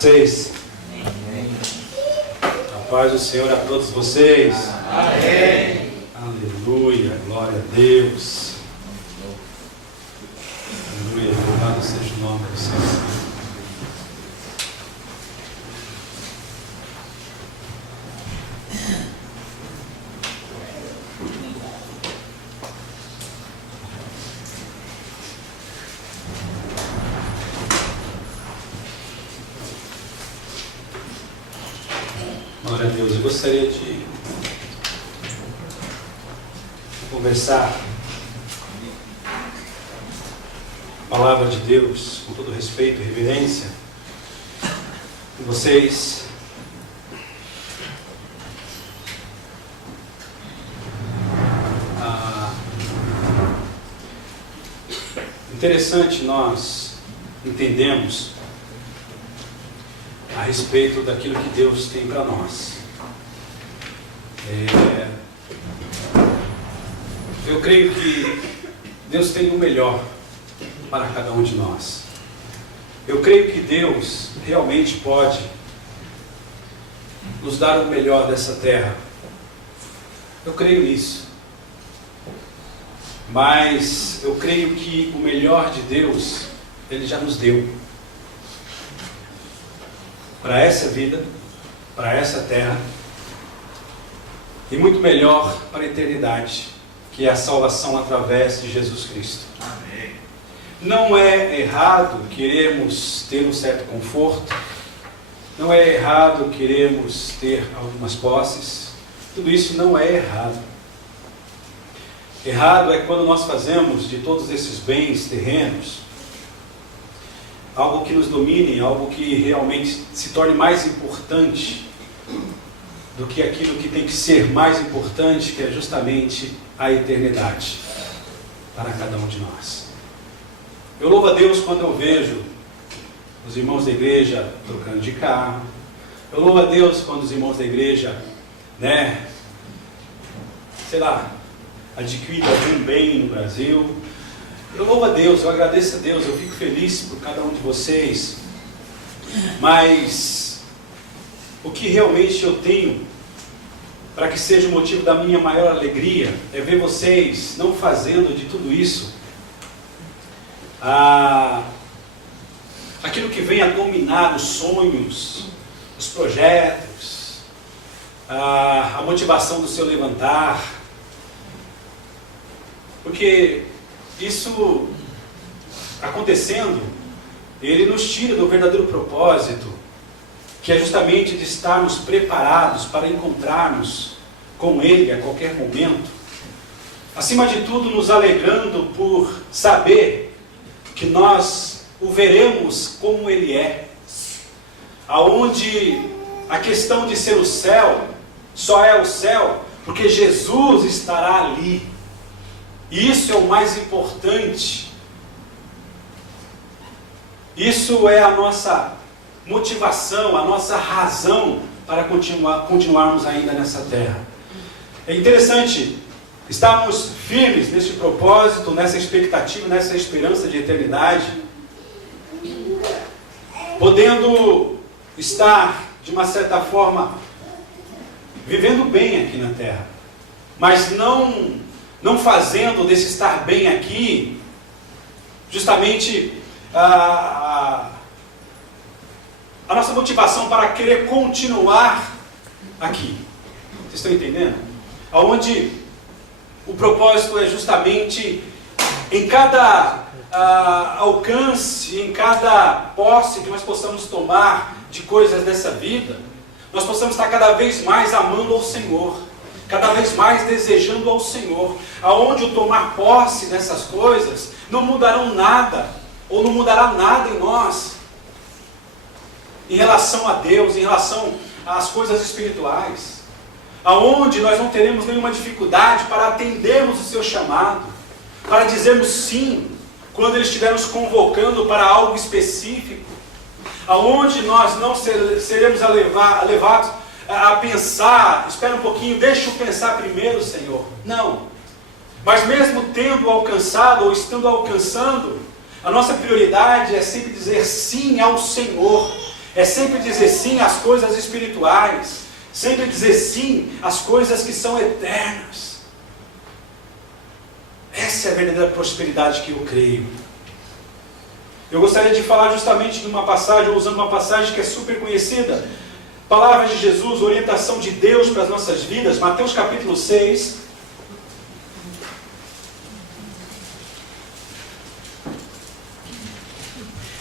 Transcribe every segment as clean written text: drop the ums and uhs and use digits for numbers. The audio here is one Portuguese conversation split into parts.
Vocês. A paz do Senhor a todos vocês. Amém. Aleluia, glória a Deus. Aleluia, louvado seja o nome do Senhor. Glória a Deus, eu gostaria de conversar a palavra de Deus com todo respeito e reverência com vocês. Interessante nós entendemos a respeito daquilo que Deus tem para nós. Eu creio que Deus tem o melhor para cada um de nós. Eu creio que Deus realmente pode nos dar o melhor dessa terra. Eu creio nisso. Mas eu creio que o melhor de Deus, Ele já nos deu. Para essa vida, para essa terra, e muito melhor para a eternidade, que é a salvação através de Jesus Cristo. Amém. Não é errado queremos ter um certo conforto, não é errado queremos ter algumas posses, tudo isso não é errado. Errado é quando nós fazemos de todos esses bens terrenos algo que nos domine, algo que realmente se torne mais importante do que aquilo que tem que ser mais importante, que é justamente a eternidade para cada um de nós. Eu louvo a Deus quando eu vejo os irmãos da igreja trocando de carro. Eu louvo a Deus quando os irmãos da igreja, adquirem algum bem no Brasil. Eu louvo a Deus, eu agradeço a Deus, eu fico feliz por cada um de vocês. Mas o que realmente eu tenho para que seja o motivo da minha maior alegria é ver vocês não fazendo de tudo isso aquilo que vem a dominar os sonhos, os projetos, a motivação do seu levantar. Porque isso acontecendo, ele nos tira do verdadeiro propósito, que é justamente de estarmos preparados para encontrarmos com Ele a qualquer momento. Acima de tudo, nos alegrando por saber que nós o veremos como Ele é. Aonde a questão de ser o céu, só é o céu, porque Jesus estará ali. E isso é o mais importante. Isso é a nossa motivação, a nossa razão para continuarmos ainda nessa terra. É interessante estarmos firmes nesse propósito, nessa expectativa, nessa esperança de eternidade, podendo estar, de uma certa forma, vivendo bem aqui na terra, mas não fazendo desse estar bem aqui justamente a nossa motivação para querer continuar aqui. Vocês estão entendendo? Aonde o propósito é justamente em cada alcance, em cada posse que nós possamos tomar de coisas dessa vida, nós possamos estar cada vez mais amando ao Senhor, cada vez mais desejando ao Senhor, aonde o tomar posse dessas coisas não mudarão nada, ou não mudará nada em nós, em relação a Deus, em relação às coisas espirituais, aonde nós não teremos nenhuma dificuldade para atendermos o seu chamado, para dizermos sim, quando Ele estiver nos convocando para algo específico, aonde nós não seremos levados a pensar, espera um pouquinho, deixa eu pensar primeiro, Senhor. Não. Mas mesmo tendo alcançado ou estando alcançando, a nossa prioridade é sempre dizer sim ao Senhor. É sempre dizer sim às coisas espirituais. Sempre dizer sim às coisas que são eternas. Essa é a verdadeira prosperidade que eu creio. Eu gostaria de falar justamente de uma passagem, usando uma passagem que é super conhecida. Palavras de Jesus, orientação de Deus para as nossas vidas. Mateus capítulo 6.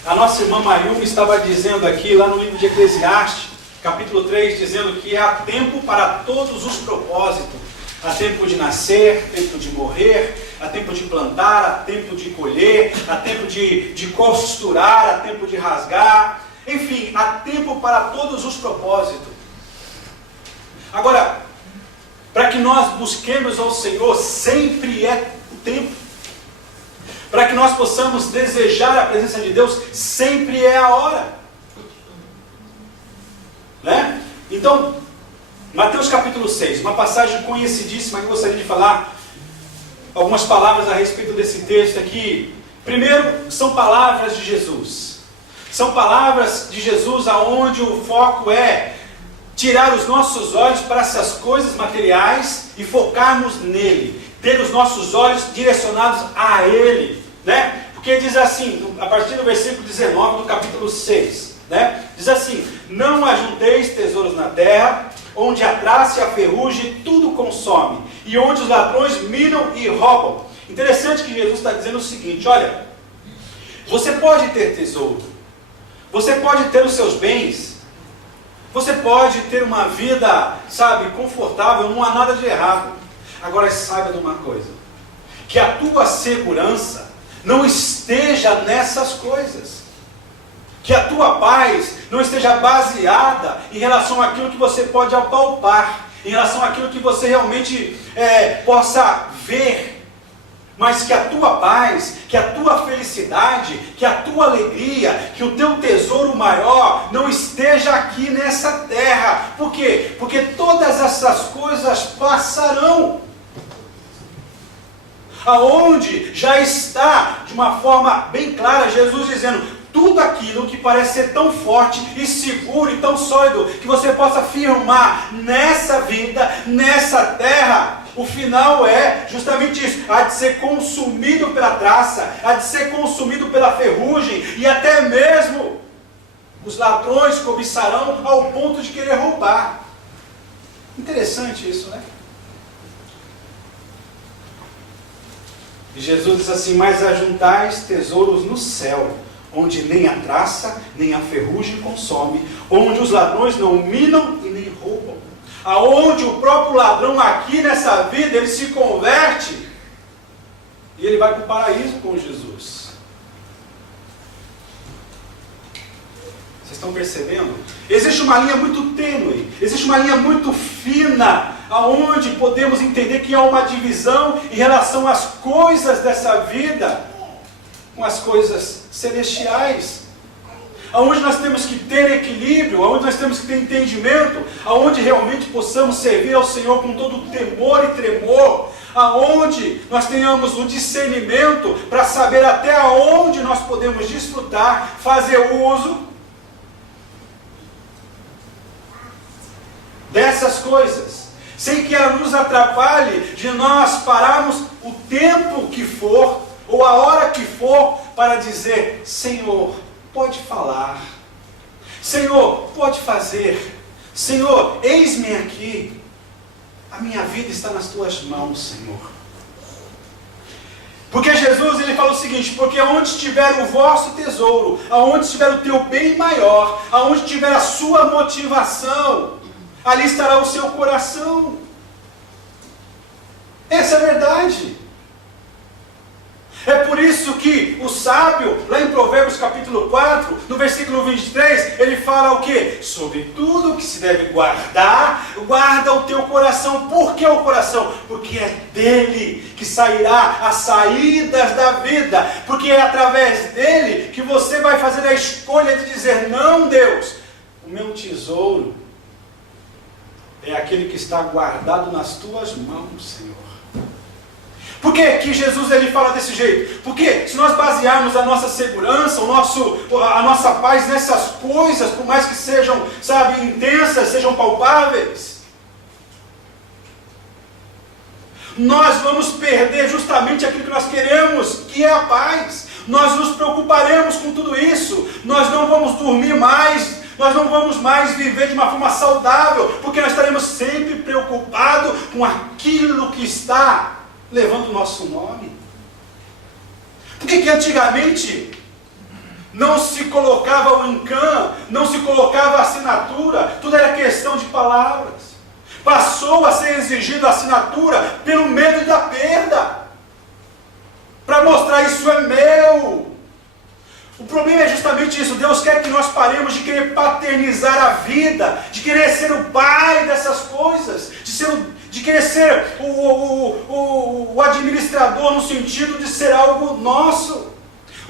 A nossa irmã Mayumi estava dizendo aqui, lá no livro de Eclesiastes, capítulo 3, dizendo que há tempo para todos os propósitos. Há tempo de nascer, tempo de morrer, há tempo de plantar, há tempo de colher, há tempo de costurar, há tempo de rasgar. Enfim, há tempo para todos os propósitos. Agora, para que nós busquemos ao Senhor, sempre é o tempo. Para que nós possamos desejar a presença de Deus, sempre é a hora. Né? Então, Mateus capítulo 6, uma passagem conhecidíssima que eu gostaria de falar algumas palavras a respeito desse texto aqui. Primeiro, são palavras de Jesus. São palavras de Jesus aonde o foco é tirar os nossos olhos para essas coisas materiais e focarmos nele. Ter os nossos olhos direcionados a Ele, né? Porque diz assim, a partir do versículo 19 do capítulo 6, né? Diz assim: não ajunteis tesouros na terra, onde a traça e a ferrugem tudo consome, e onde os ladrões minam e roubam. Interessante que Jesus está dizendo o seguinte: olha, você pode ter tesouro, você pode ter os seus bens, você pode ter uma vida, sabe, confortável, não há nada de errado. Agora saiba de uma coisa, que a tua segurança não esteja nessas coisas, que a tua paz não esteja baseada em relação àquilo que você pode apalpar, em relação àquilo que você realmente possa ver, mas que a tua paz, que a tua felicidade, que a tua alegria, que o teu tesouro maior não esteja aqui nessa terra. Por quê? Porque todas essas coisas passarão. Aonde já está, de uma forma bem clara, Jesus dizendo: tudo aquilo que parece ser tão forte e seguro e tão sólido, que você possa firmar nessa vida, nessa terra, o final é justamente isso: há de ser consumido pela traça, há de ser consumido pela ferrugem, e até mesmo os ladrões cobiçarão ao ponto de querer roubar. Interessante isso, né? E Jesus diz assim: mas ajuntais tesouros no céu, onde nem a traça, nem a ferrugem consome, onde os ladrões não minam e nem roubam. Aonde o próprio ladrão aqui nessa vida, ele se converte, e ele vai para o paraíso com Jesus. Vocês estão percebendo? Existe uma linha muito tênue, existe uma linha muito fina, aonde podemos entender que há uma divisão em relação às coisas dessa vida com as coisas celestiais, aonde nós temos que ter equilíbrio, aonde nós temos que ter entendimento, aonde realmente possamos servir ao Senhor com todo temor e tremor, aonde nós tenhamos o discernimento para saber até onde nós podemos desfrutar, fazer uso dessas coisas, sem que ela nos atrapalhe de nós pararmos o tempo que for, ou a hora que for, para dizer: Senhor, pode falar, Senhor, pode fazer, Senhor, eis-me aqui, a minha vida está nas tuas mãos, Senhor. Porque Jesus, ele fala o seguinte: porque onde estiver o vosso tesouro, aonde estiver o teu bem maior, aonde estiver a sua motivação, ali estará o seu coração. Essa é a verdade. É por isso que o sábio, lá em Provérbios capítulo 4, no versículo 23, ele fala o quê? Sobre tudo que se deve guardar, guarda o teu coração. Por que o coração? Porque é dele que sairá as saídas da vida. Porque é através dele que você vai fazer a escolha de dizer: não, Deus, o meu tesouro é aquele que está guardado nas tuas mãos, Senhor. Por que que Jesus ele fala desse jeito? Porque se nós basearmos a nossa segurança, a nossa paz nessas coisas, por mais que sejam, sabe, intensas, sejam palpáveis, nós vamos perder justamente aquilo que nós queremos, que é a paz. Nós nos preocuparemos com tudo isso, nós não vamos dormir mais, nós não vamos mais viver de uma forma saudável, porque nós estaremos sempre preocupados com aquilo que está levando o nosso nome. Por que antigamente não se colocava o INCAN, não se colocava a assinatura, tudo era questão de palavras. Passou a ser exigida a assinatura pelo medo da perda, para mostrar isso é meu. O problema é justamente isso. Deus quer que nós paremos de querer paternizar a vida, de querer ser o pai dessas coisas, de querer ser o administrador no sentido de ser algo nosso.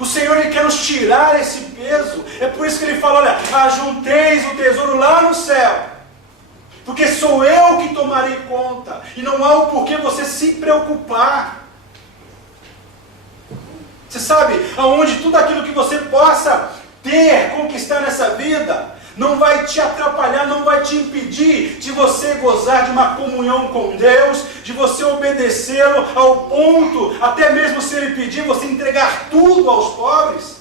O Senhor ele quer nos tirar esse peso. É por isso que ele fala, olha, ajunteis o tesouro lá no céu, porque sou eu que tomarei conta, e não há o porquê você se preocupar. Você sabe, aonde tudo aquilo que você possa ter, conquistar nessa vida, não vai te atrapalhar, não vai te impedir de você gozar de uma comunhão com Deus, de você obedecê-lo ao ponto, até mesmo se Ele pedir, você entregar tudo aos pobres.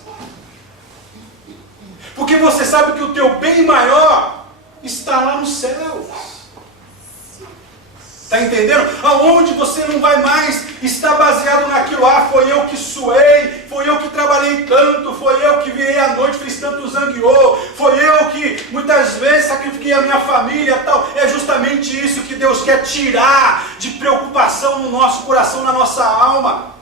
Porque você sabe que o teu bem maior está lá nos céus. Está entendendo? Aonde você não vai mais estar baseado naquilo, foi eu que suei, foi eu que trabalhei tanto, foi eu que virei à noite, fiz tanto zangueô, foi eu que muitas vezes sacrifiquei a minha família, tal. É justamente isso que Deus quer tirar de preocupação no nosso coração, na nossa alma.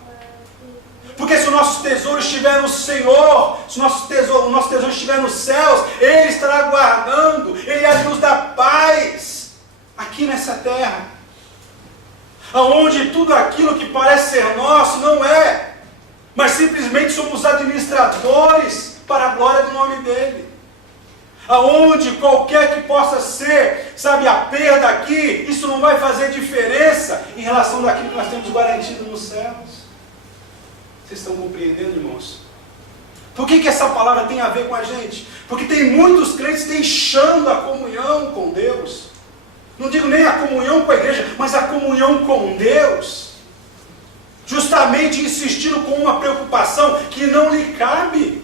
Porque se o nosso tesouro estiver no Senhor, se o nosso tesouro estiver nos céus, Ele estará guardando, Ele há de nos dar paz aqui nessa terra. Aonde tudo aquilo que parece ser nosso não é, mas simplesmente somos administradores para a glória do nome dEle. Aonde qualquer que possa ser, sabe, a perda aqui, isso não vai fazer diferença em relação daquilo que nós temos garantido nos céus. Vocês estão compreendendo, irmãos? Por que essa palavra tem a ver com a gente? Porque tem muitos crentes deixando a comunhão com Deus. Não digo nem a comunhão com a igreja, mas a comunhão com Deus. Justamente insistindo com uma preocupação que não lhe cabe.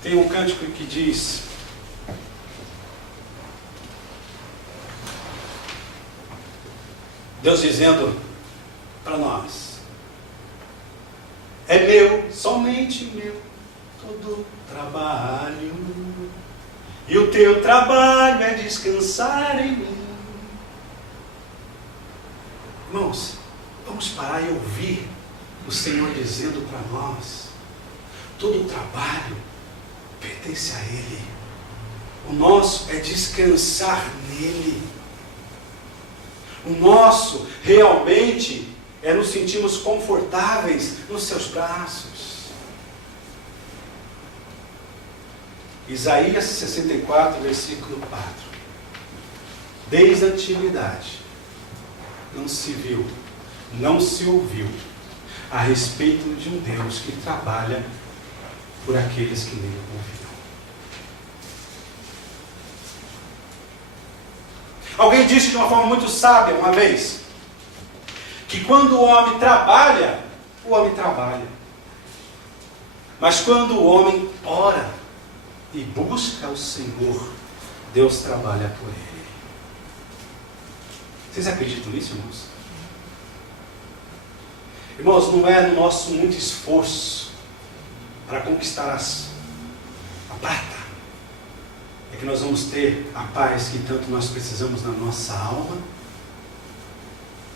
Tem um cântico que diz: Deus dizendo para nós: é meu, somente meu, todo trabalho, e o teu trabalho é descansar em mim. Irmãos, vamos parar e ouvir o Senhor dizendo para nós: todo o trabalho pertence a Ele, o nosso é descansar nele. O nosso realmente é nos sentirmos confortáveis nos seus braços. Isaías 64, versículo 4. Desde a antiguidade não se viu, não se ouviu a respeito de um Deus que trabalha por aqueles que nele confiam. Alguém disse de uma forma muito sábia uma vez, que quando o homem trabalha, mas quando o homem ora e busca o Senhor, Deus trabalha por ele. Vocês acreditam nisso, irmãos? Irmãos, não é no nosso muito esforço para conquistar a prata é que nós vamos ter a paz que tanto nós precisamos na nossa alma,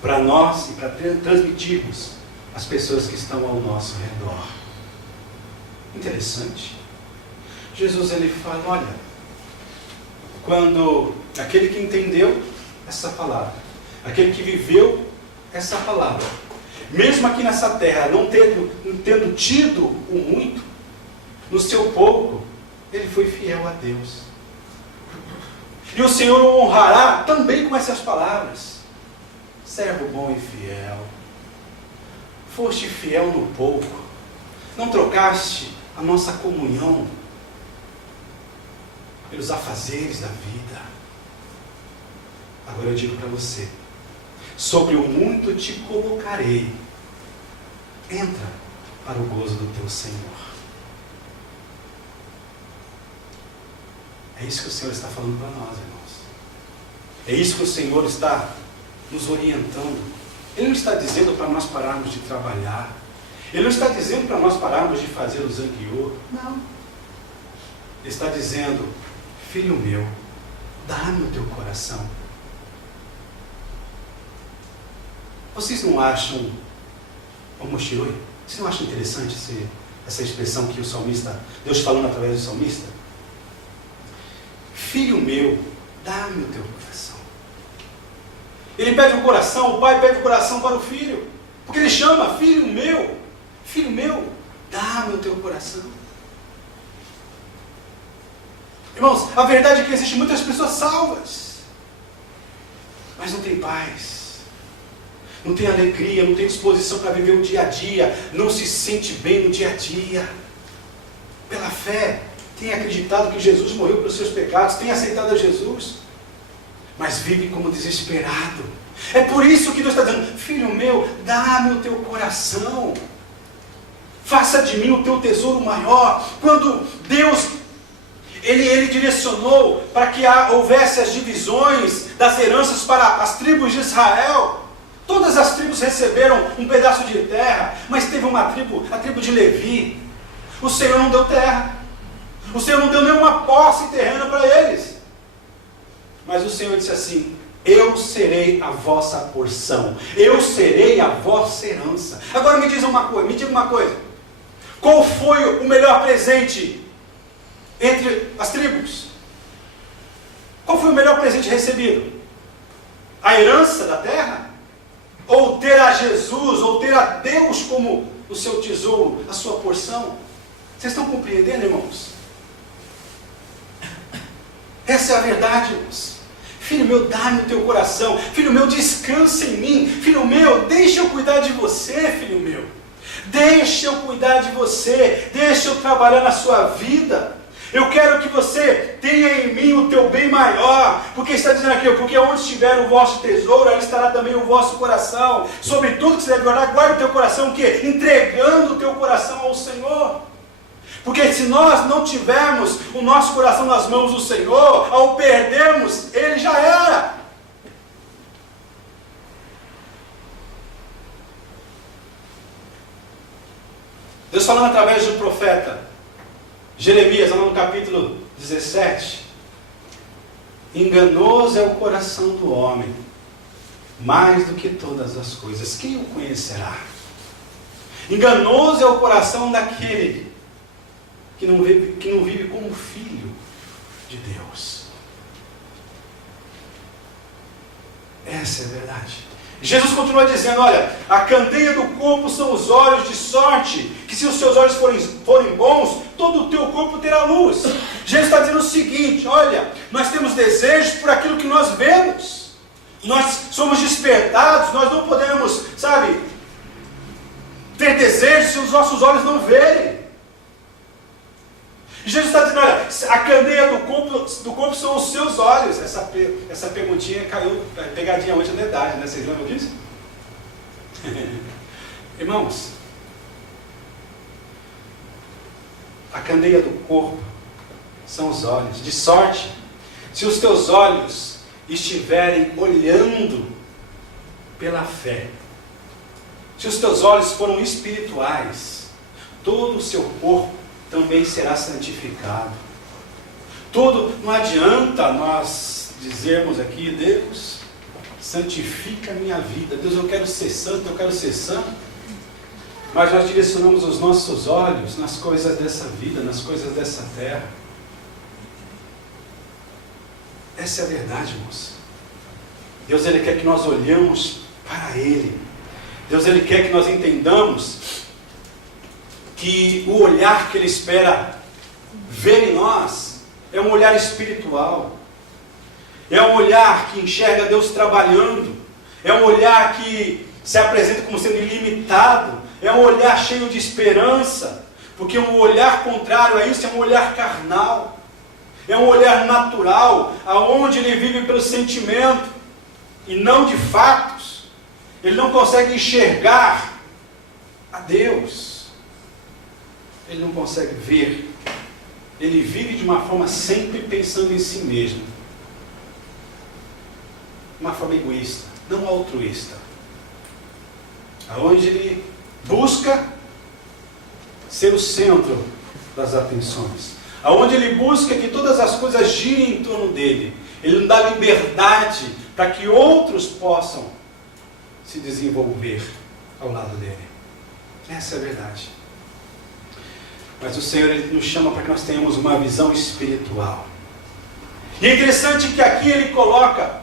para nós e para transmitirmos às pessoas que estão ao nosso redor. Interessante. Jesus ele fala, olha, quando aquele que entendeu essa palavra, aquele que viveu essa palavra, mesmo aqui nessa terra, não tendo tido o muito, no seu pouco, ele foi fiel a Deus. E o Senhor o honrará também com essas palavras: servo bom e fiel, foste fiel no pouco, não trocaste a nossa comunhão pelos afazeres da vida. Agora eu digo para você: sobre o muito te colocarei, entra para o gozo do teu Senhor. É isso que o Senhor está falando para nós, irmãos. É isso que o Senhor está nos orientando. Ele não está dizendo para nós pararmos de trabalhar. Ele não está dizendo para nós pararmos de fazer o zanguiô. Não. Ele está dizendo: filho meu, dá-me o teu coração. Vocês não acham, Moshiroi, vocês não acham interessante essa expressão que o salmista, Deus falando através do salmista? Filho meu, dá-me o teu coração. Ele pede o coração, o pai pede o coração para o filho, porque ele chama: filho meu, dá-me o teu coração. Irmãos, a verdade é que existem muitas pessoas salvas, mas não tem paz, não tem alegria, não tem disposição para viver o dia a dia, não se sente bem no dia a dia. Pela fé, tem acreditado que Jesus morreu pelos seus pecados, tem aceitado a Jesus, mas vive como desesperado. É por isso que Deus está dizendo: filho meu, dá-me o teu coração, faça de mim o teu tesouro maior. Quando Deus Ele direcionou para que houvesse as divisões das heranças para as tribos de Israel, todas as tribos receberam um pedaço de terra, mas teve uma tribo, a tribo de Levi, o Senhor não deu terra. O Senhor não deu nenhuma posse terrena para eles. Mas o Senhor disse assim: eu serei a vossa porção, eu serei a vossa herança. Agora me diga uma coisa. Qual foi o melhor presente entre as tribos? Qual foi o melhor presente recebido? A herança da terra? Ou ter a Jesus, ou ter a Deus como o seu tesouro, a sua porção? Vocês estão compreendendo, irmãos? Essa é a verdade, irmãos. Filho meu, dá-me o teu coração. Filho meu, descansa em mim. Filho meu, deixa eu cuidar de você, filho meu. Deixa eu cuidar de você. Deixa eu trabalhar na sua vida. Eu quero que você tenha em mim o teu bem maior. Porque está dizendo aqui: porque onde estiver o vosso tesouro, ali estará também o vosso coração. Sobre tudo que você deve guardar, guarda o teu coração, o quê? Entregando o teu coração ao Senhor. Porque se nós não tivermos o nosso coração nas mãos do Senhor, ao perdermos, ele já era. Deus falando através do profeta Jeremias, lá no capítulo 17: enganoso é o coração do homem, mais do que todas as coisas, quem o conhecerá? Enganoso é o coração daquele que não vive como filho de Deus. Essa é a verdade. Jesus continua dizendo: olha, a candeia do corpo são os olhos, de sorte que se os seus olhos forem bons, todo o teu corpo terá luz. Jesus está dizendo o seguinte: olha, nós temos desejos por aquilo que nós vemos. Nós somos despertados, nós não podemos, ter desejos se os nossos olhos não verem. Jesus está dizendo: olha, a candeia do corpo são os seus olhos. Essa perguntinha caiu, pegadinha hoje na idade, né? Vocês lembram disso? Irmãos, a candeia do corpo são os olhos. De sorte, se os teus olhos estiverem olhando pela fé, se os teus olhos foram espirituais, todo o seu corpo também será santificado. Não adianta nós dizermos aqui: Deus, santifica a minha vida. Deus, eu quero ser santo, mas nós direcionamos os nossos olhos nas coisas dessa vida, nas coisas dessa terra. Essa é a verdade, irmãos. Deus, Ele quer que nós olhemos para Ele. Deus, Ele quer que nós entendamos que o olhar que Ele espera ver em nós é um olhar espiritual. É um olhar que enxerga Deus trabalhando. É um olhar que se apresenta como sendo ilimitado. É um olhar cheio de esperança. Porque um olhar contrário a isso é um olhar carnal. É um olhar natural, aonde ele vive pelo sentimento e não de fatos. Ele não consegue enxergar a Deus. Ele não consegue ver. Ele vive de uma forma sempre pensando em si mesmo. Uma forma egoísta, não altruísta. Aonde ele busca ser o centro das atenções. Aonde ele busca que todas as coisas girem em torno dele. Ele não dá liberdade para que outros possam se desenvolver ao lado dele. Essa é a verdade. Mas o Senhor, ele nos chama para que nós tenhamos uma visão espiritual. E é interessante que aqui ele coloca,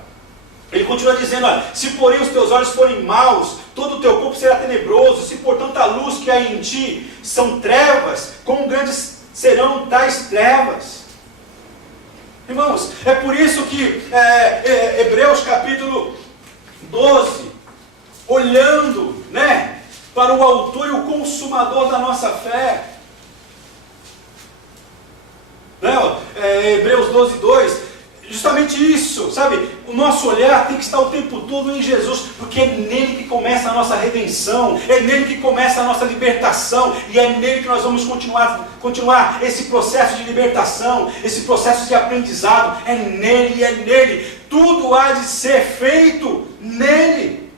ele continua dizendo, olha, se porém os teus olhos forem maus, todo o teu corpo será tenebroso. Se portanto a luz que há em ti são trevas, quão grandes serão tais trevas. Irmãos, é por isso que Hebreus capítulo 12, olhando, para o autor e o consumador da nossa fé, Hebreus 12, 2, justamente isso, sabe? O nosso olhar tem que estar o tempo todo em Jesus, porque é nele que começa a nossa redenção, é nele que começa a nossa libertação, e é nele que nós vamos continuar esse processo de libertação, esse processo de aprendizado. É nele, tudo há de ser feito nele.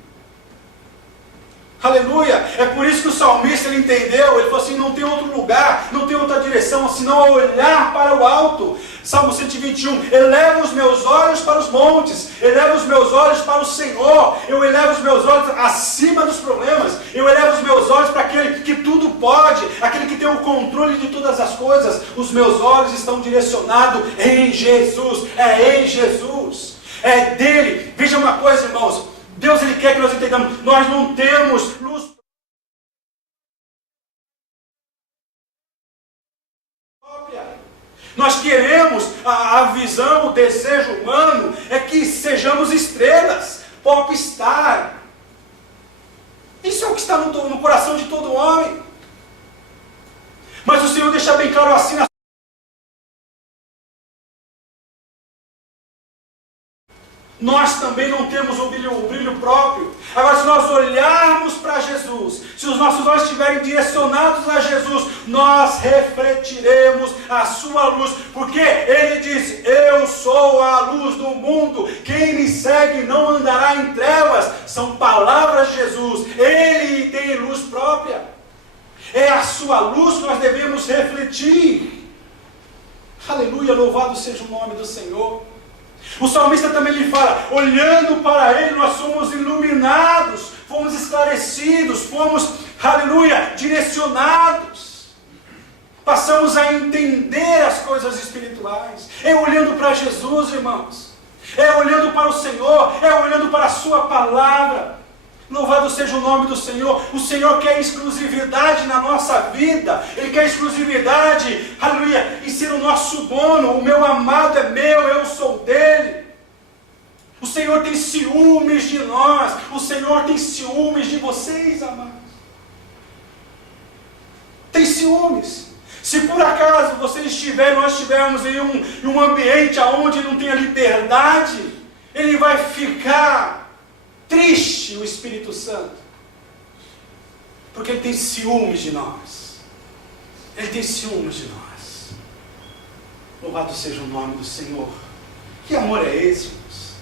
Aleluia! É por isso que o salmista, ele entendeu, ele falou assim, não tem outro lugar, não tem outra direção, senão olhar para o alto. Salmo 121, eleva os meus olhos para os montes, eleva os meus olhos para o Senhor, eu elevo os meus olhos acima dos problemas, eu elevo os meus olhos para aquele que tudo pode, aquele que tem o controle de todas as coisas. Os meus olhos estão direcionados em Jesus, é em Jesus, é dele. Veja uma coisa, irmãos, Deus, ele quer que nós entendamos, nós não temos luz própria. Nós queremos, a visão, o desejo humano é que sejamos estrelas, popstar. Isso é o que está no coração de todo homem. Mas o Senhor deixa bem claro assim na nós também não temos o brilho próprio. Agora, se nós olharmos para Jesus, se os nossos olhos estiverem direcionados a Jesus, nós refletiremos a sua luz, porque ele disse, eu sou a luz do mundo, quem me segue não andará em trevas. São palavras de Jesus, ele tem luz própria, é a sua luz que nós devemos refletir. Aleluia, louvado seja o nome do Senhor. O salmista também lhe fala, olhando para ele nós somos iluminados, fomos esclarecidos, fomos, aleluia, direcionados, passamos a entender as coisas espirituais. É olhando para Jesus, irmãos, é olhando para o Senhor, é olhando para a sua palavra. Louvado seja o nome do Senhor. O Senhor quer exclusividade na nossa vida. Ele quer exclusividade, aleluia, em ser o nosso dono. O meu amado é meu, eu sou dele. O Senhor tem ciúmes de nós. O Senhor tem ciúmes de vocês, amados. Tem ciúmes. Se por acaso vocês estiverem, nós estivermos em um ambiente onde não tem a liberdade, ele vai ficar triste, o Espírito Santo, porque ele tem ciúmes de nós. Ele tem ciúmes de nós. Louvado seja o nome do Senhor. Que amor é esse, irmãos?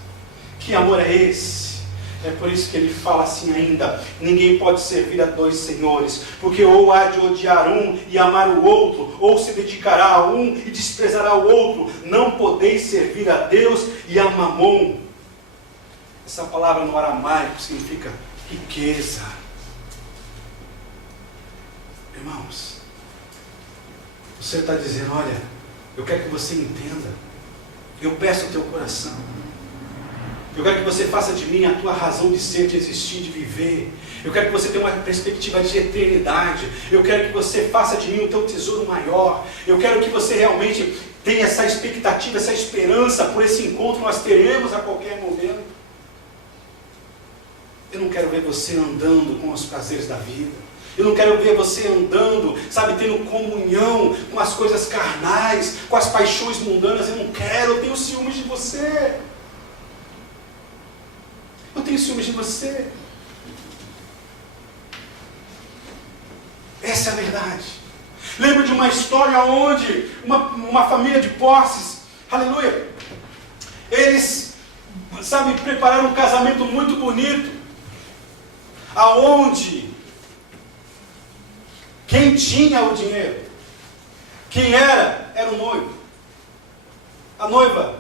Que amor é esse? É por isso que ele fala assim ainda, ninguém pode servir a dois senhores, porque ou há de odiar um e amar o outro, ou se dedicará a um e desprezará o outro. Não podeis servir a Deus e a Mamon. Essa palavra no aramaico significa riqueza. Irmãos, o Senhor está dizendo, olha, eu quero que você entenda, eu peço ao teu coração, eu quero que você faça de mim a tua razão de ser, de existir, de viver. Eu quero que você tenha uma perspectiva de eternidade. Eu quero que você faça de mim o teu tesouro maior. Eu quero que você realmente tem essa expectativa, essa esperança por esse encontro que nós teremos a qualquer momento. Eu não quero ver você andando com os prazeres da vida. Eu não quero ver você andando, sabe, tendo comunhão com as coisas carnais, com as paixões mundanas. Eu não quero, eu tenho ciúmes de você. Eu tenho ciúmes de você. Essa é a verdade. Lembro de uma história onde uma família de posses, aleluia, eles, sabe, prepararam um casamento muito bonito, aonde quem tinha o dinheiro, quem era o noivo. A noiva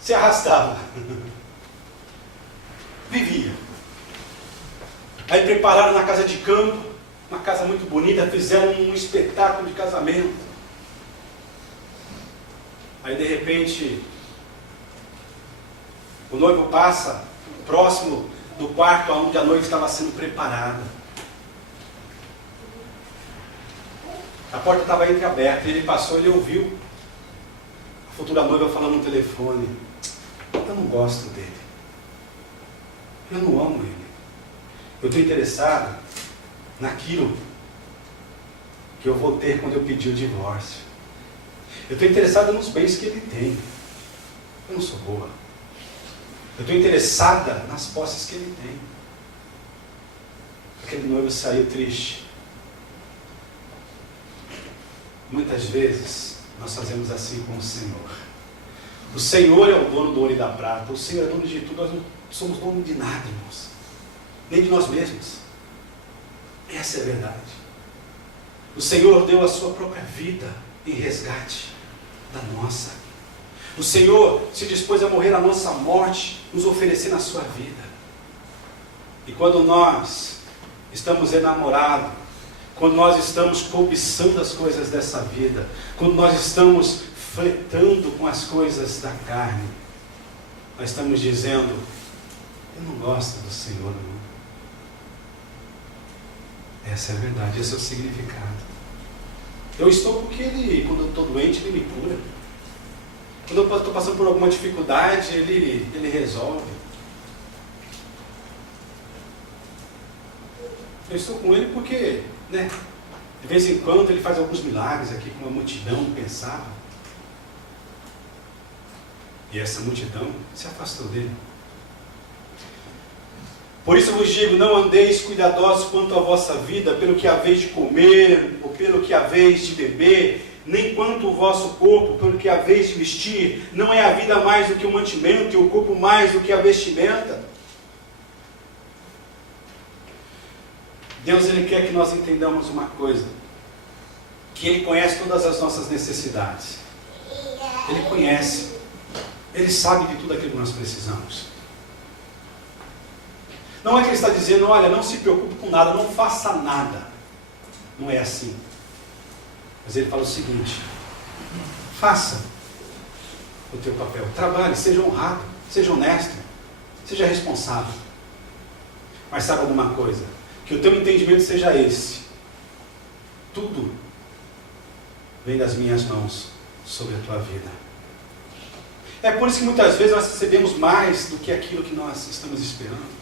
se arrastava, vivia. Aí prepararam na casa de campo, uma casa muito bonita, fizeram um espetáculo de casamento. Aí de repente, o noivo passa próximo do quarto onde a noiva estava sendo preparada. A porta estava entreaberta, ele passou, ele ouviu a futura noiva falando no telefone: eu não gosto dele, eu não amo ele, eu estou interessado naquilo que eu vou ter quando eu pedir o divórcio, eu estou interessado nos bens que ele tem, eu não sou boa, eu estou interessada nas posses que ele tem. Aquele noivo saiu triste. Muitas vezes nós fazemos assim com o Senhor. O Senhor é o dono do ouro e da prata. O Senhor é dono de tudo. Nós não somos dono de nada, irmãos. Nem de nós mesmos. Essa é a verdade. O Senhor deu a sua própria vida em resgate da nossa. O Senhor se dispôs a morrer a nossa morte, nos oferecendo a sua vida. E quando nós estamos enamorados, quando nós estamos cobiçando as coisas dessa vida, quando nós estamos flertando com as coisas da carne, nós estamos dizendo: eu não gosto do Senhor, não. Essa é a verdade, esse é o significado. Eu estou porque Ele, quando eu estou doente, Ele me cura. Quando eu estou passando por alguma dificuldade, Ele resolve. Eu estou com Ele porque, né, de vez em quando Ele faz alguns milagres aqui, como a multidão pensava. E essa multidão se afastou dele. Por isso vos digo: não andeis cuidadosos quanto à vossa vida, pelo que haveis de comer, ou pelo que haveis de beber, nem quanto o vosso corpo, pelo que haveis de vestir. Não é a vida mais do que o mantimento, e o corpo mais do que a vestimenta? Deus, Ele quer que nós entendamos uma coisa, que Ele conhece todas as nossas necessidades. Ele conhece, Ele sabe de tudo aquilo que nós precisamos. Não é que Ele está dizendo: olha, não se preocupe com nada, não faça nada. Não é assim. Mas Ele fala o seguinte: faça o teu papel, trabalhe, seja honrado, seja honesto, seja responsável. Mas saiba de uma coisa, que o teu entendimento seja esse: tudo vem das minhas mãos sobre a tua vida. É por isso que muitas vezes nós recebemos mais do que aquilo que nós estamos esperando.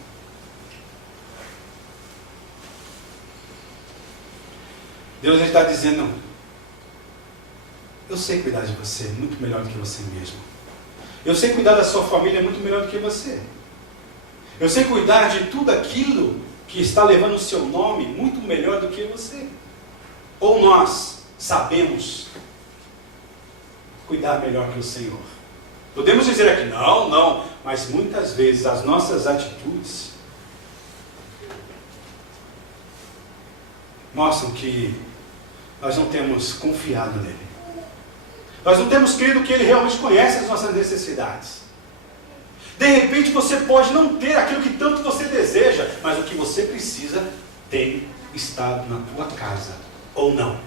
Deus está dizendo: eu sei cuidar de você muito melhor do que você mesmo. Eu sei cuidar da sua família muito melhor do que você. Eu sei cuidar de tudo aquilo que está levando o seu nome muito melhor do que você. Ou nós sabemos cuidar melhor que o Senhor? Podemos dizer aqui: não, mas muitas vezes as nossas atitudes mostram que nós não temos confiado nele. Nós não temos crido que Ele realmente conhece as nossas necessidades. De repente você pode não ter aquilo que tanto você deseja, mas o que você precisa tem estado na tua casa, ou não.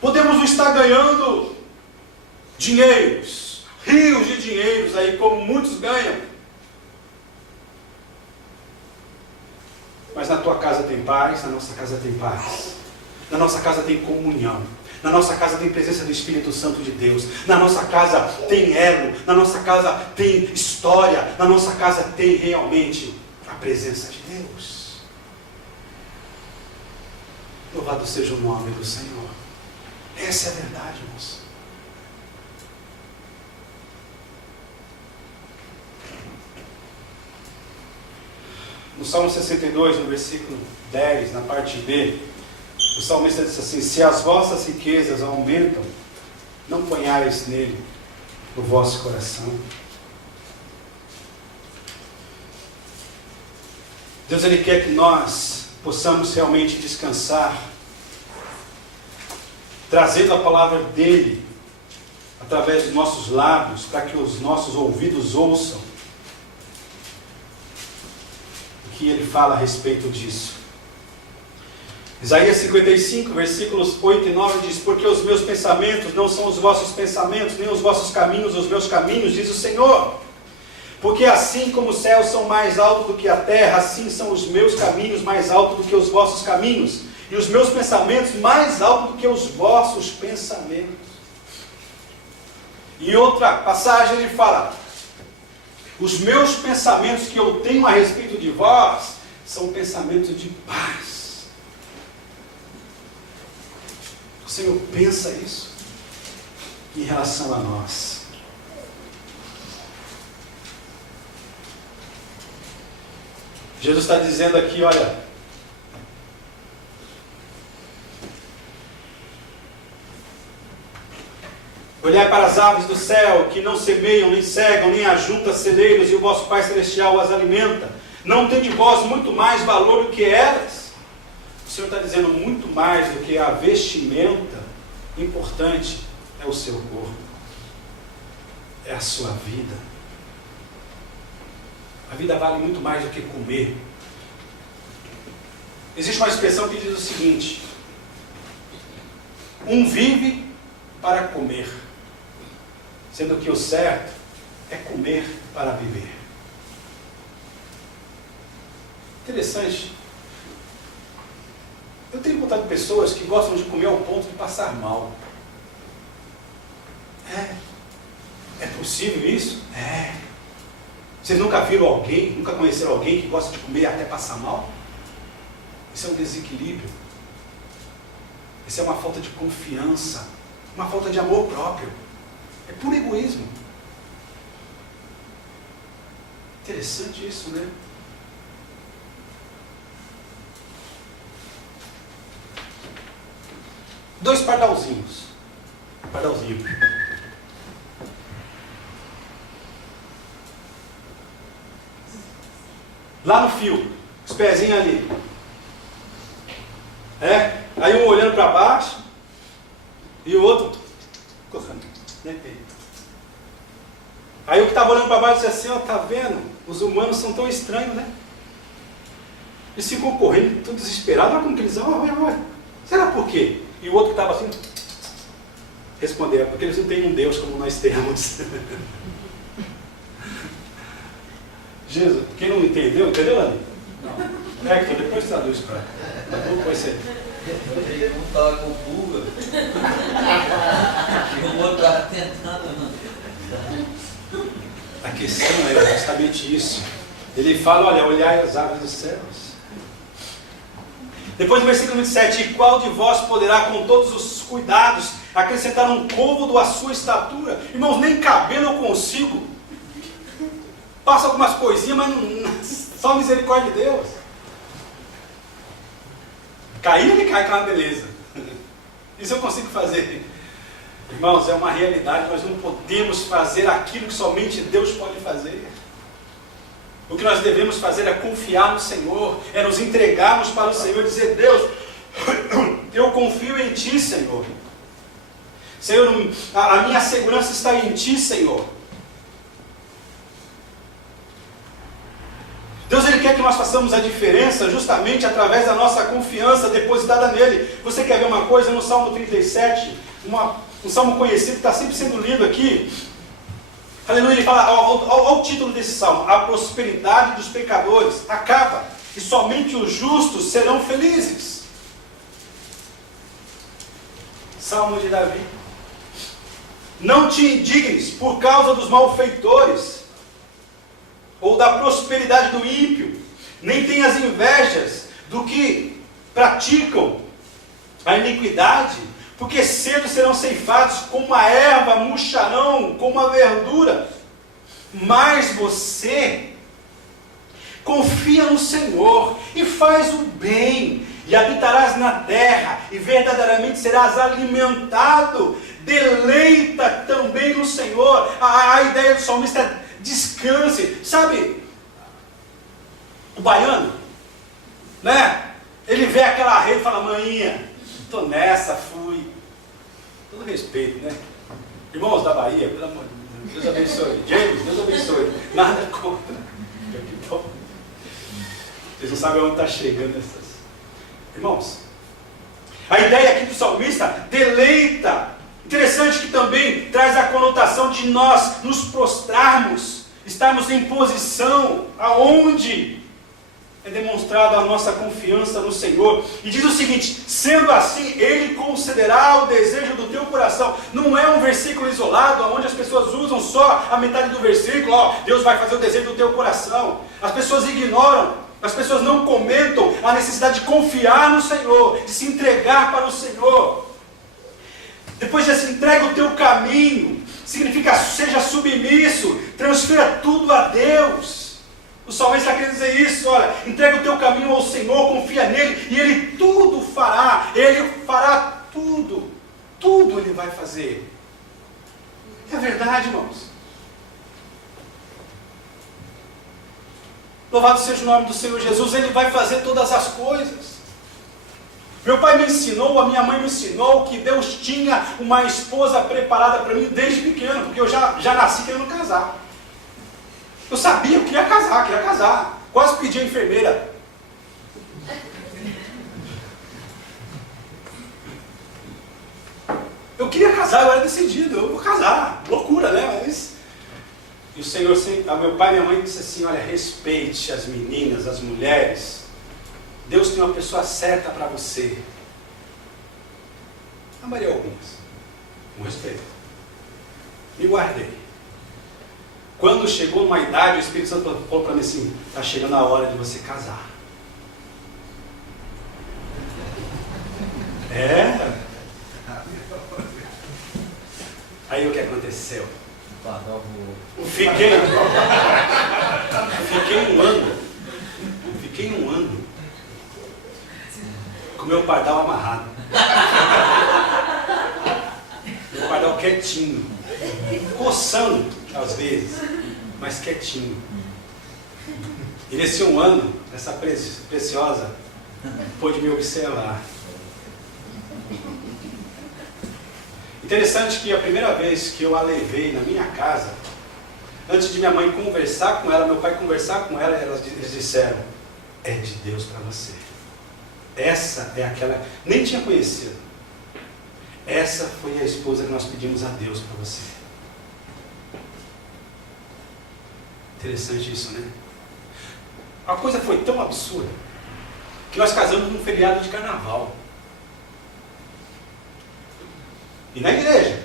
Podemos não estar ganhando dinheiros, rios de dinheiros aí, como muitos ganham. Mas na tua casa tem paz, na nossa casa tem paz. Na nossa casa tem comunhão. Na nossa casa tem presença do Espírito Santo de Deus. Na nossa casa tem elo. Na nossa casa tem história. Na nossa casa tem realmente a presença de Deus. Louvado seja o nome do Senhor. Essa é a verdade, irmãos. No Salmo 62, no versículo 10, na parte B, o salmista diz assim: se as vossas riquezas aumentam, não ponhais nele o vosso coração. Deus, Ele quer que nós possamos realmente descansar, trazendo a palavra dEle, através dos nossos lábios, para que os nossos ouvidos ouçam o que Ele fala a respeito disso. Isaías 55, versículos 8 e 9 diz: porque os meus pensamentos não são os vossos pensamentos, nem os vossos caminhos os meus caminhos, diz o Senhor. Porque assim como os céus são mais altos do que a terra, assim são os meus caminhos mais altos do que os vossos caminhos, e os meus pensamentos mais altos do que os vossos pensamentos. Em outra passagem ele fala: os meus pensamentos que eu tenho a respeito de vós são pensamentos de paz. O Senhor pensa isso em relação a nós. Jesus está dizendo aqui, olha, olhai para as aves do céu, que não semeiam, nem cegam, nem ajuntam celeiros, e o vosso Pai Celestial as alimenta. Não tem de vós muito mais valor do que elas? O Senhor está dizendo muito mais do que a vestimenta. Importante é o seu corpo, é a sua vida. A vida vale muito mais do que comer. Existe uma expressão que diz o seguinte: um vive para comer, sendo que o certo é comer para viver. Interessante. Eu tenho contato com pessoas que gostam de comer ao ponto de passar mal. É possível isso? É. Vocês nunca viram alguém, nunca conheceram alguém que gosta de comer até passar mal? Isso é um desequilíbrio. Isso é uma falta de confiança, uma falta de amor próprio. É puro egoísmo. Interessante isso, né? Dois pardalzinhos. Pardalzinho. Lá no fio, os pezinhos ali. Aí um olhando para baixo e o outro correndo. Aí o que estava olhando para baixo disse assim: ó, tá vendo? Os humanos são tão estranhos, né? Eles ficam correndo, tudo desesperado. Olha como que eles vão, olha. Será por quê? E o outro que estava assim, respondeu: porque eles não têm um Deus como nós temos. Jesus, quem não entendeu, Lani? Não. É que depois traduz para depois você. Um estava com pulga e o outro estava tentando. A questão é justamente isso. Ele fala: olha, olhai as aves dos céus. Depois do versículo 27, e qual de vós poderá com todos os cuidados acrescentar um côvado à sua estatura? Irmãos, nem cabelo eu consigo. Passa algumas coisinhas, mas não, só misericórdia de Deus. Cair, ele cai com uma beleza. Isso eu consigo fazer. Irmãos, é uma realidade. Nós não podemos fazer aquilo que somente Deus pode fazer. O que nós devemos fazer é confiar no Senhor, é nos entregarmos para o Senhor e dizer: Deus, eu confio em Ti, Senhor. Senhor, a minha segurança está em Ti, Senhor. Deus, Ele quer que nós façamos a diferença justamente através da nossa confiança depositada nele. Você quer ver uma coisa? No Salmo 37, um salmo conhecido que está sempre sendo lido aqui. Aleluia, ele fala, olha o título desse salmo: a prosperidade dos pecadores acaba, que somente os justos serão felizes. Salmo de Davi. Não te indignes por causa dos malfeitores, ou da prosperidade do ímpio, nem tenhas invejas do que praticam a iniquidade, porque cedo serão ceifados, como a erva murcharão, como a verdura. Mas você confia no Senhor e faz o bem, e habitarás na terra, e verdadeiramente serás alimentado. Deleita também no Senhor. A ideia do salmista é descanse. Sabe, o baiano, né? Ele vê aquela rede e fala: maninha, tô nessa, fui. Todo respeito, né? Irmãos da Bahia, pelo amor de Deus, Deus abençoe. James, Deus abençoe. Nada contra. Vocês não sabem onde está chegando essas. Irmãos, a ideia aqui do salmista, deleita. Interessante que também traz a conotação de nós nos prostrarmos, estarmos em posição aonde é demonstrada a nossa confiança no Senhor. E diz o seguinte: sendo assim, Ele concederá o desejo do teu coração. Não é um versículo isolado, onde as pessoas usam só a metade do versículo. Deus vai fazer o desejo do teu coração. As pessoas ignoram, as pessoas não comentam a necessidade de confiar no Senhor, de se entregar para o Senhor. Depois de assim, entrega o teu caminho, significa seja submisso, transfira tudo a Deus. O salmista está querendo dizer isso: olha, entrega o teu caminho ao Senhor, confia nele, e Ele tudo fará. Ele fará tudo, tudo Ele vai fazer. É verdade, irmãos. Louvado seja o nome do Senhor Jesus. Ele vai fazer todas as coisas. Meu pai me ensinou, a minha mãe me ensinou que Deus tinha uma esposa preparada para mim desde pequeno, porque eu já nasci querendo casar. Eu sabia que queria casar. Quase pedi a enfermeira. Eu queria casar, eu era decidido, eu vou casar. Loucura, né? Mas... E o Senhor, meu pai e minha mãe disse assim: olha, respeite as meninas, as mulheres. Deus tem uma pessoa certa para você. Amarei algumas, com respeito. Me guardei. Quando chegou uma idade, o Espírito Santo falou para mim assim: está chegando a hora de você casar. Aí o que aconteceu? Fiquei um ano com meu pardal amarrado. Meu pardal quietinho, coçando às vezes, mas quietinho. E nesse um ano, essa preciosa pôde me observar. Interessante que a primeira vez que eu a levei na minha casa, antes de minha mãe conversar com ela, meu pai conversar com ela, eles disseram: é de Deus para você. Essa é aquela, nem tinha conhecido. Essa foi a esposa que nós pedimos a Deus para você. Interessante isso, né? A coisa foi tão absurda que nós casamos num feriado de carnaval. E na igreja.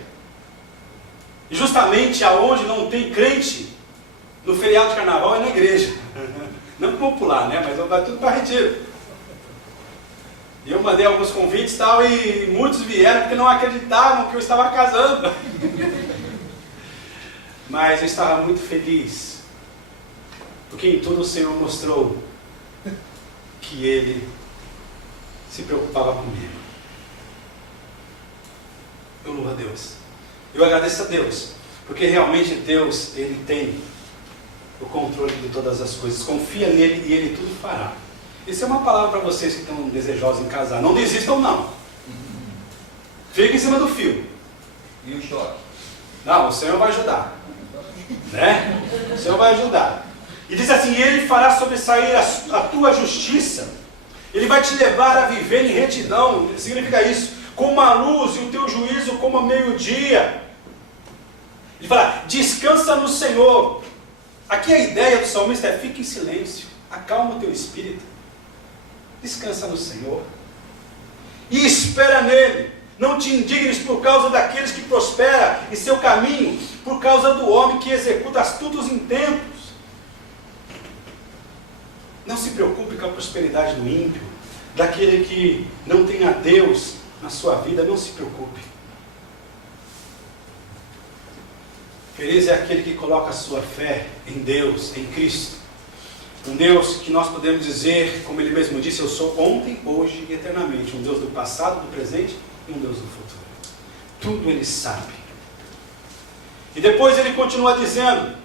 E justamente aonde não tem crente, no feriado de carnaval é na igreja. Não popular, né? Mas vai tudo para retiro. E eu mandei alguns convites e tal, e muitos vieram porque não acreditavam que eu estava casando. Mas eu estava muito feliz, porque em tudo o Senhor mostrou que Ele se preocupava comigo. Eu louvo a Deus. Eu agradeço a Deus, porque realmente Deus, Ele tem o controle de todas as coisas. Confia nele e Ele tudo fará. Isso é uma palavra para vocês que estão desejosos em casar. Não desistam, não. Fica em cima do fio. E o choque? Não, o Senhor vai ajudar. Né? O Senhor vai ajudar. E diz assim: Ele fará sobressair a tua justiça. Ele vai te levar a viver em retidão. Significa isso: como a luz e o teu juízo como a meio-dia. Ele fala: descansa no Senhor. Aqui a ideia do salmista é: fique em silêncio, acalma o teu espírito. Descansa no Senhor. E espera nele. Não te indignes por causa daqueles que prosperam em seu caminho, por causa do homem que executa astutos intentos. Não se preocupe com a prosperidade do ímpio, daquele que não tem a Deus na sua vida, não se preocupe. Feliz é aquele que coloca a sua fé em Deus, em Cristo. Um Deus que nós podemos dizer, como Ele mesmo disse, eu sou ontem, hoje e eternamente. Um Deus do passado, do presente e um Deus do futuro. Tudo Ele sabe. E depois Ele continua dizendo,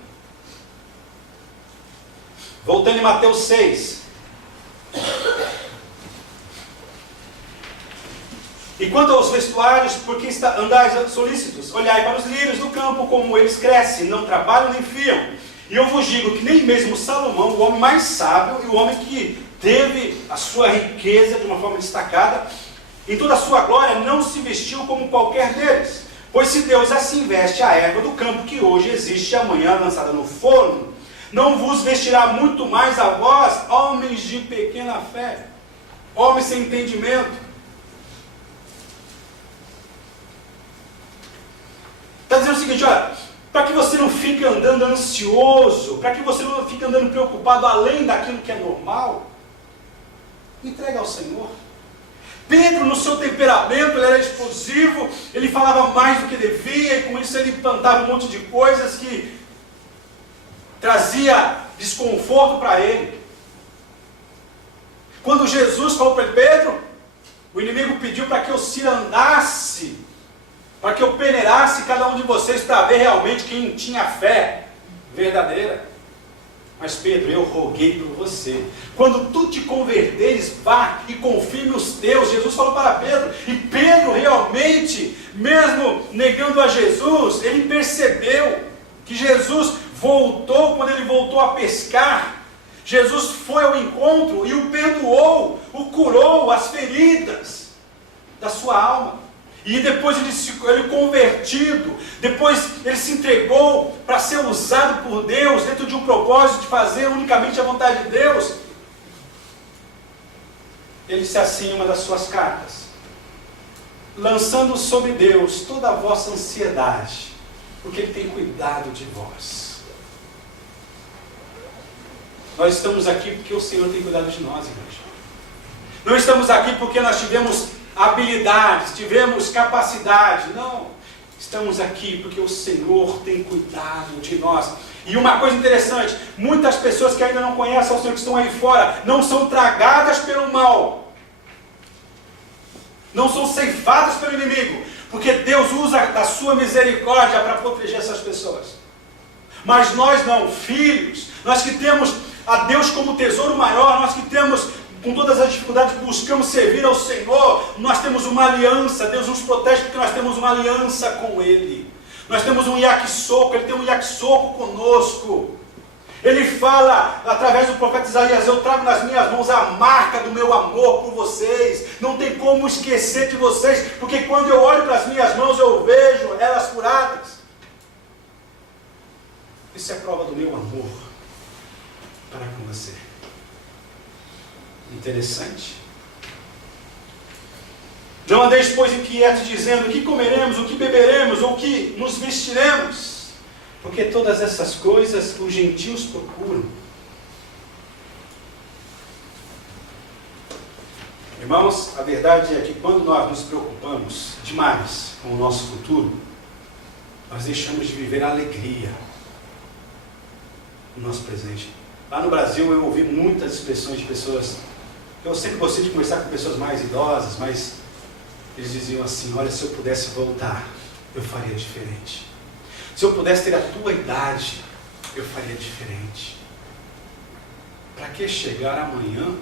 voltando em Mateus 6. E quanto aos vestuários, por que andais solícitos? Olhai para os lírios do campo, como eles crescem, não trabalham nem fiam. E eu vos digo que nem mesmo Salomão, o homem mais sábio e o homem que teve a sua riqueza de uma forma destacada, em toda a sua glória, não se vestiu como qualquer deles. Pois se Deus assim veste a erva do campo, que hoje existe e amanhã lançada no forno, não vos vestirá muito mais a vós, homens de pequena fé, homens sem entendimento. Está dizendo o seguinte, olha, para que você não fique andando ansioso, para que você não fique andando preocupado além daquilo que é normal, entrega ao Senhor. Pedro, no seu temperamento, ele era explosivo, ele falava mais do que devia, e com isso ele plantava um monte de coisas que trazia desconforto para ele. Quando Jesus falou para Pedro, o inimigo pediu para que eu se andasse, para que eu peneirasse cada um de vocês para ver realmente quem tinha fé verdadeira. Mas Pedro, eu roguei por você. Quando tu te converteres, vá e confirme os teus. Jesus falou para Pedro. E Pedro realmente, mesmo negando a Jesus, ele percebeu que Jesus voltou, quando ele voltou a pescar. Jesus foi ao encontro e o perdoou, o curou as feridas da sua alma. E depois ele convertido, depois ele se entregou para ser usado por Deus, dentro de um propósito de fazer unicamente a vontade de Deus. Ele disse assim em uma das suas cartas, lançando sobre Deus toda a vossa ansiedade, porque Ele tem cuidado de vós. Nós estamos aqui porque o Senhor tem cuidado de nós, igreja. Não estamos aqui porque nós tivemos habilidades, tivemos capacidade. Não, estamos aqui porque o Senhor tem cuidado de nós. E uma coisa interessante, muitas pessoas que ainda não conhecem o Senhor, que estão aí fora, não são tragadas pelo mal, não são ceifadas pelo inimigo, porque Deus usa a sua misericórdia para proteger essas pessoas. Mas nós não, filhos, nós que temos a Deus como tesouro maior, nós que temos, com todas as dificuldades, buscamos servir ao Senhor, nós temos uma aliança. Deus nos protege porque nós temos uma aliança com Ele. Nós temos um yakisoco, Ele tem um yakisoco conosco. Ele fala, através do profeta Isaías, eu trago nas minhas mãos a marca do meu amor por vocês. Não tem como esquecer de vocês, porque quando eu olho para as minhas mãos, eu vejo elas curadas. Isso é prova do meu amor para com você. Interessante. Não andeis, pois, inquietos, dizendo o que comeremos, o que beberemos, ou o que nos vestiremos, porque todas essas coisas os gentios procuram. Irmãos, a verdade é que quando nós nos preocupamos demais com o nosso futuro, nós deixamos de viver a alegria no nosso presente. Lá no Brasil eu ouvi muitas expressões de pessoas. Eu sempre gostei de conversar com pessoas mais idosas, mas eles diziam assim, olha, se eu pudesse voltar, eu faria diferente. Se eu pudesse ter a tua idade, eu faria diferente. Para que chegar amanhã,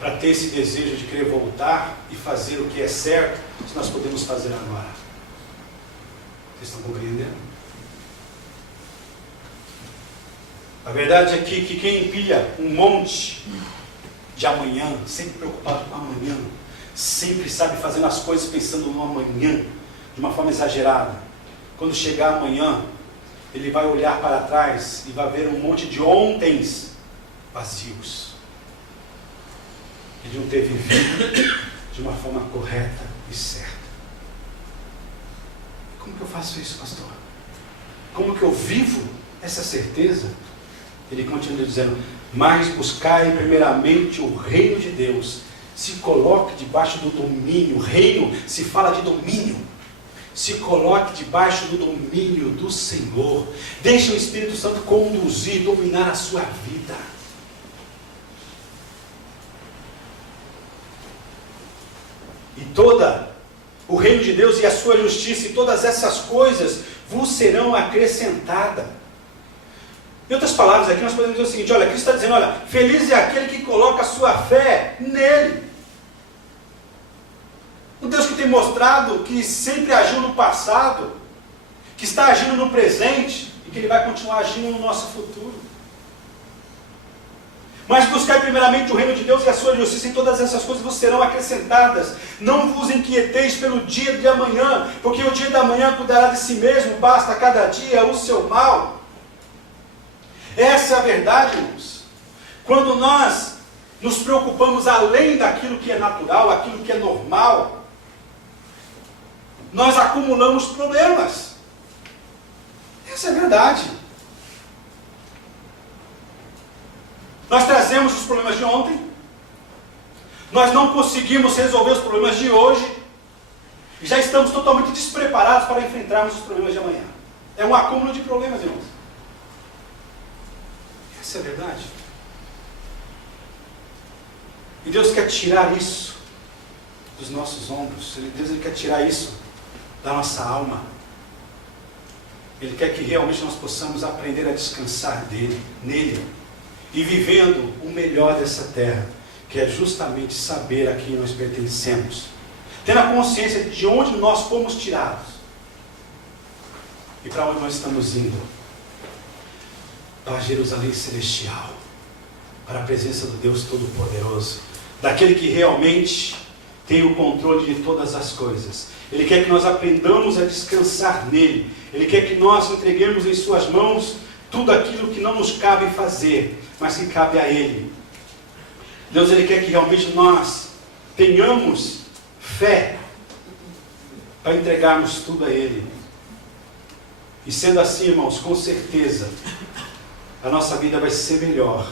para ter esse desejo de querer voltar e fazer o que é certo, se nós podemos fazer agora? Vocês estão compreendendo? A verdade é que quem empilha um monte de amanhã, sempre preocupado com amanhã, sempre sabe fazendo as coisas pensando no amanhã, de uma forma exagerada. Quando chegar amanhã, ele vai olhar para trás e vai ver um monte de ontens vazios. Podiam ter vivido de uma forma correta e certa. Como que eu faço isso, pastor? Como que eu vivo essa certeza? Ele continua dizendo: mas buscai primeiramente o reino de Deus. Se coloque debaixo do domínio. Reino se fala de domínio. Se coloque debaixo do domínio do Senhor. Deixe o Espírito Santo conduzir, dominar a sua vida. E o reino de Deus e a sua justiça e todas essas coisas vos serão acrescentadas. Em outras palavras, aqui nós podemos dizer o seguinte: olha, Cristo está dizendo, olha, feliz é aquele que coloca a sua fé nele. Um Deus que tem mostrado que sempre agiu no passado, que está agindo no presente e que Ele vai continuar agindo no nosso futuro. Mas buscai primeiramente o reino de Deus e a sua justiça, e todas essas coisas vos serão acrescentadas. Não vos inquieteis pelo dia de amanhã, porque o dia da manhã cuidará de si mesmo, basta cada dia o seu mal. Essa é a verdade, irmãos. Quando nós nos preocupamos além daquilo que é natural, aquilo que é normal, nós acumulamos problemas. Essa é a verdade. Nós trazemos os problemas de ontem, nós não conseguimos resolver os problemas de hoje, e já estamos totalmente despreparados para enfrentarmos os problemas de amanhã. É um acúmulo de problemas, irmãos. Essa é a verdade. E Deus quer tirar isso dos nossos ombros. Deus quer tirar isso da nossa alma. Ele quer que realmente nós possamos aprender a descansar nele. E vivendo o melhor dessa terra, que é justamente saber a quem nós pertencemos. Tendo a consciência de onde nós fomos tirados. E para onde nós estamos indo. Para Jerusalém Celestial. Para a presença do Deus Todo-Poderoso. Daquele que realmente tem o controle de todas as coisas. Ele quer que nós aprendamos a descansar nele. Ele quer que nós entreguemos em suas mãos tudo aquilo que não nos cabe fazer, mas que cabe a Ele. Deus, Ele quer que realmente nós tenhamos fé para entregarmos tudo a Ele. E sendo assim, irmãos, com certeza, a nossa vida vai ser melhor.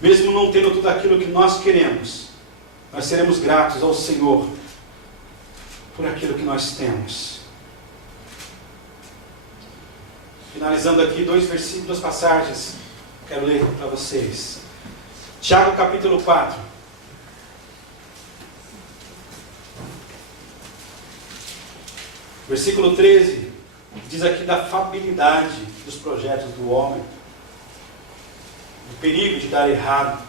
Mesmo não tendo tudo aquilo que nós queremos, nós seremos gratos ao Senhor por aquilo que nós temos. Finalizando aqui, duas passagens, quero ler para vocês. Tiago capítulo 4. Versículo 13, diz aqui da fabilidade dos projetos do homem, do perigo de dar errado.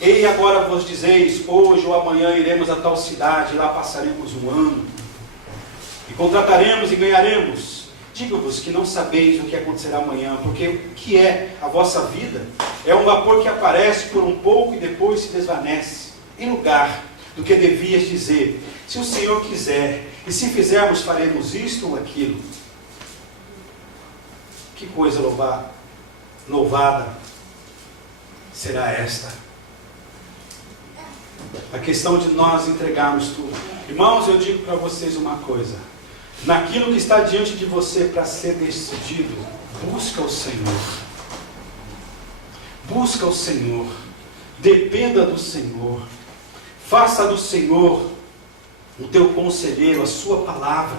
Ei, agora vos dizeis, hoje ou amanhã iremos a tal cidade, e lá passaremos um ano, e contrataremos e ganharemos. Digo-vos que não sabeis o que acontecerá amanhã, porque o que é a vossa vida? É um vapor que aparece por um pouco e depois se desvanece. Em lugar do que devias dizer, se o Senhor quiser, e se fizermos, faremos isto ou aquilo. Que coisa louvada será esta? A questão de nós entregarmos tudo. Irmãos, eu digo para vocês uma coisa. Naquilo que está diante de você para ser decidido, busca o Senhor. Busca o Senhor. Dependa do Senhor. Faça do Senhor o teu conselheiro, a sua palavra.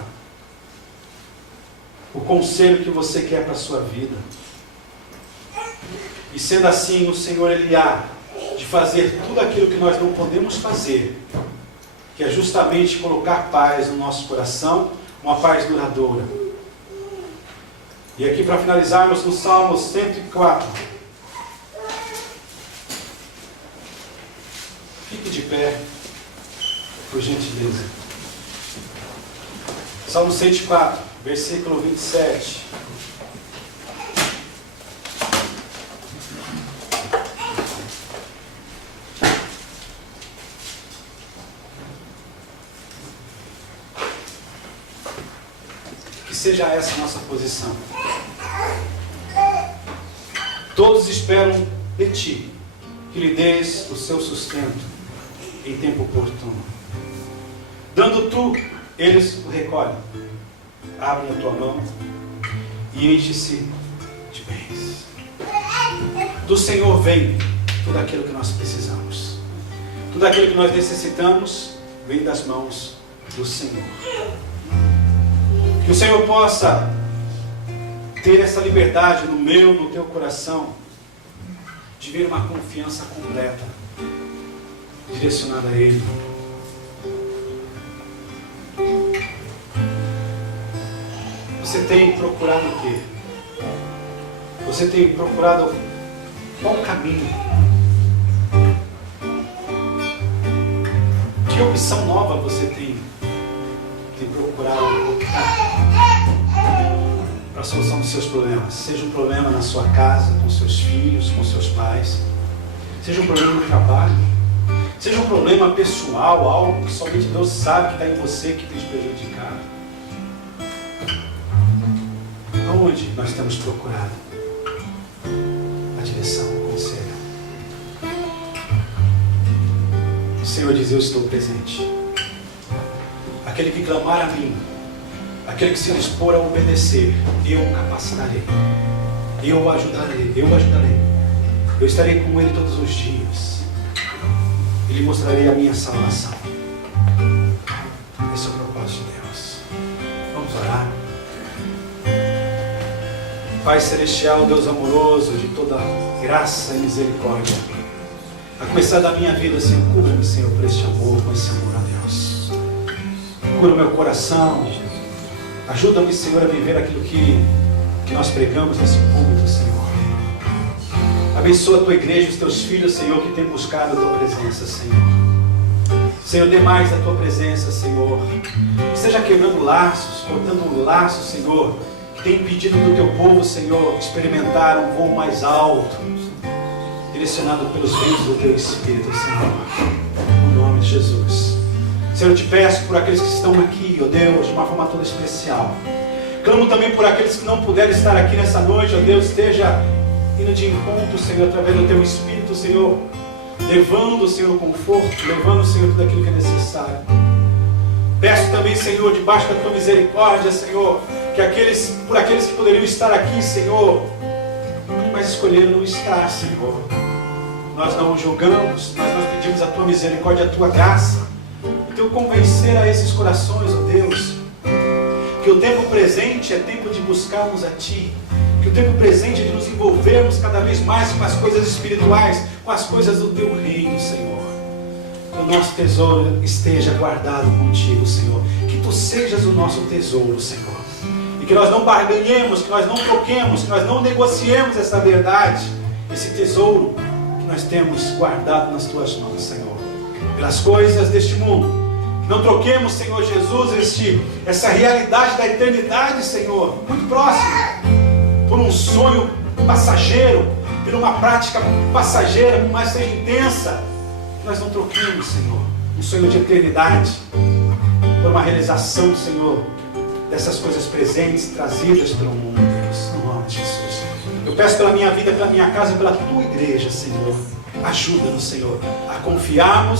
O conselho que você quer para a sua vida. E sendo assim, o Senhor, Ele há de fazer tudo aquilo que nós não podemos fazer, que é justamente colocar paz no nosso coração, uma paz duradoura. E aqui para finalizarmos no Salmo 104. Fique de pé, por gentileza. Salmo 104, versículo 27. Seja essa a nossa posição. Todos esperam de ti, que lhe dês o seu sustento em tempo oportuno. Dando tu, eles o recolhem. Abrem a tua mão e enche-se de bens. Do Senhor vem tudo aquilo que nós precisamos. Tudo aquilo que nós necessitamos vem das mãos do Senhor. Que o Senhor possa ter essa liberdade no meu, no teu coração, de ver uma confiança completa, direcionada a Ele. Você tem procurado o quê? Você tem procurado qual caminho? Que opção nova você tem procurado para a solução dos seus problemas? Seja um problema na sua casa, com seus filhos, com seus pais. Seja um problema no trabalho. Seja um problema pessoal, algo que somente Deus sabe que está em você, que tem te prejudicado. Aonde nós temos procurado a direção, o conselho? O Senhor diz: eu estou presente. Aquele que clamar a mim, aquele que se dispor a obedecer, eu o capacitarei, eu o ajudarei, eu estarei com ele todos os dias, e lhe mostrarei a minha salvação. Esse é o propósito de Deus. Vamos orar. Pai Celestial, Deus amoroso, de toda graça e misericórdia, a começar da minha vida, Senhor, cura-me, Senhor, por este amor, com esse amor a Deus. Cura o meu coração. Ajuda-me, Senhor, a viver aquilo que nós pregamos nesse púlpito, Senhor. Abençoa a tua igreja, os teus filhos, Senhor, que têm buscado a tua presença, Senhor. Senhor, dê mais da tua presença, Senhor. Esteja quebrando laços, cortando laços, Senhor, que tem impedido do teu povo, Senhor, experimentar um voo mais alto, direcionado pelos ventos do teu Espírito, Senhor. No nome de Jesus. Senhor, eu te peço por aqueles que estão aqui, ó Deus, de uma forma toda especial. Clamo também por aqueles que não puderam estar aqui nessa noite, ó Deus, esteja indo de encontro, Senhor, através do teu Espírito, Senhor, levando, Senhor, o conforto, levando, Senhor, tudo aquilo que é necessário. Peço também, Senhor, debaixo da tua misericórdia, Senhor, que por aqueles que poderiam estar aqui, Senhor, mas escolheram não estar, Senhor. Nós não o julgamos, mas nós pedimos a tua misericórdia, a tua graça. Então convencer a esses corações, ó Deus, que o tempo presente é tempo de buscarmos a Ti, que o tempo presente é de nos envolvermos cada vez mais com as coisas espirituais, com as coisas do Teu reino, Senhor. Que o nosso tesouro esteja guardado contigo, Senhor. Que Tu sejas o nosso tesouro, Senhor. E que nós não barganhemos, que nós não troquemos, que nós não negociemos essa verdade, esse tesouro que nós temos guardado nas Tuas mãos, Senhor, pelas coisas deste mundo. Não troquemos, Senhor Jesus, essa realidade da eternidade, Senhor, muito próxima, por um sonho passageiro, por uma prática passageira, por mais seja intensa. Que nós não troquemos, Senhor, um sonho de eternidade por uma realização, Senhor, dessas coisas presentes, trazidas pelo mundo, Deus, no nome de Jesus. Eu peço pela minha vida, pela minha casa, pela tua igreja, Senhor. Ajuda-nos, Senhor, a confiarmos